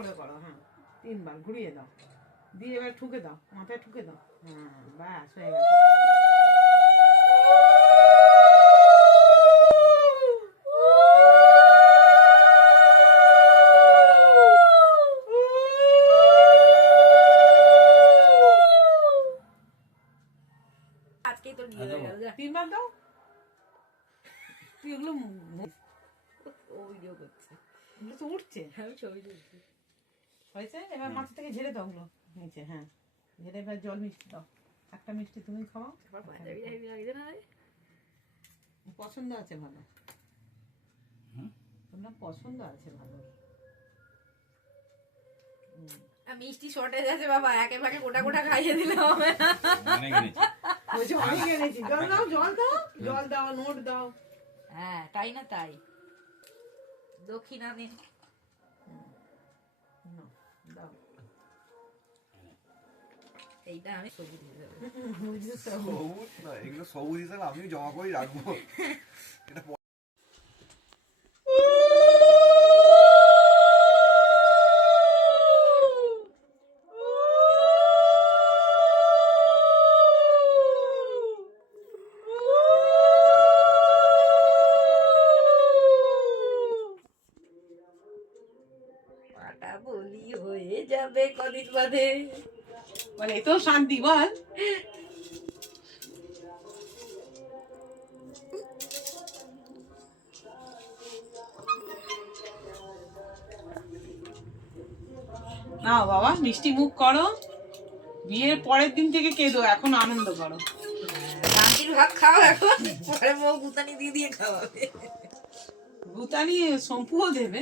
করে করো, হ্যাঁ 3 বার ঘুরিয়ে দাও, দিয়ে এবার ঠুকে দাও, মাথায় ঠুকে দাও, হ্যাঁ ব্যাস হয়ে গেছে। আজকেই তো নিয়ে গেল যা 3 বার দাও, তুই এগুলো ও ভিডিও করছে, এগুলো তো উঠছে, আমি ছবি তুলছি। হয়েছে? এবার মাথা থেকে ঝেড়ে দাও ওগুলো নিচে, হ্যাঁ ঝেড়ে এবার জল মিষ্টি দাও, একটা মিষ্টি তুমি খাও, আমার বাজাবি লাগছে না রে, পছন্দ আছে ভালো, তোমার পছন্দ আছে ভালো। মিষ্টি শর্টেজ আছে বাবা, একে ভাগে গোটা গোটা খাইয়ে দিলাম হবে না। অনেক এনেছি, জল দাও, জল দাও, জল দাও, নোট দাও। হ্যাঁ তাই না তাই, দক্ষিণা দিন দাও, এইটা আমি সবুজ দিয়ে দেবো। সবুজ না, এগুলো সবুজ হিসাবে আমি জমা করে রাখবো। এটা পাটা বলি হয়ে যাবে কদিন বাদে, মানে এতো শান্তি বল। নাও বাবা মিষ্টি মুখ করো, বিয়ের পরের দিন থেকে কেঁদো, এখন আনন্দ করো। রান্তির ভাত খাও এখন, পরে বউ গুতানি দিয়ে দিয়ে খাওয়াবে। ভুতানি শম্পুও দেবে।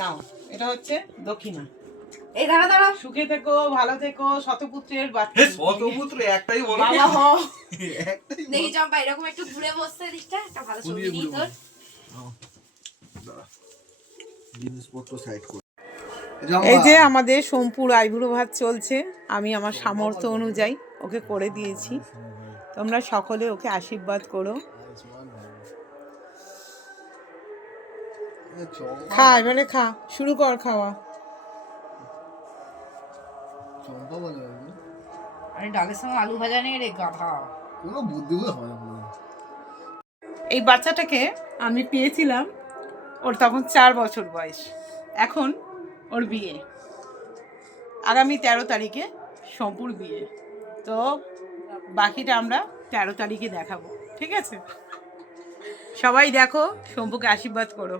নাও এটা হচ্ছে দক্ষিণা। এই দাঁড়া দাঁড়া, সুখে থেকো, ভালো থেকো, শতপুত্রের বাচ্চা। শতপুত্র একটাই বলো, বাবা হও। একটাই বলো। দেখি চম্পা এরকম একটু ঘুরে বসতে দিকটা, একটা ভালো ছবি নিই তোর। দাঁড়া, জিনিসপত্র সাইড করে। এই যে আমাদের সোমপুর আইবুড়ো ভাত চলছে, আমি আমার সামর্থ্য অনুযায়ী ওকে করে দিয়েছি, তোমরা সকলে ওকে আশীর্বাদ করো। খা এবারে খা, শুরু কর খাওয়া। চম্পা বলে আরে ডালের সঙ্গে আলু ভাজা নেই রে গাধা। কোনো বুদ্ধি বলে হয় না। এই বাচ্চাটাকে আমি পেয়েছিলাম, ওর তখন 4 বছর বয়স, এখন ওর বিয়ে, আগামী 13 তারিখে সোমপুর বিয়ে, তো বাকিটা আমরা 13 তারিখে দেখাবো, ঠিক আছে? সবাই দেখো, শম্পুকে আশীর্বাদ করো।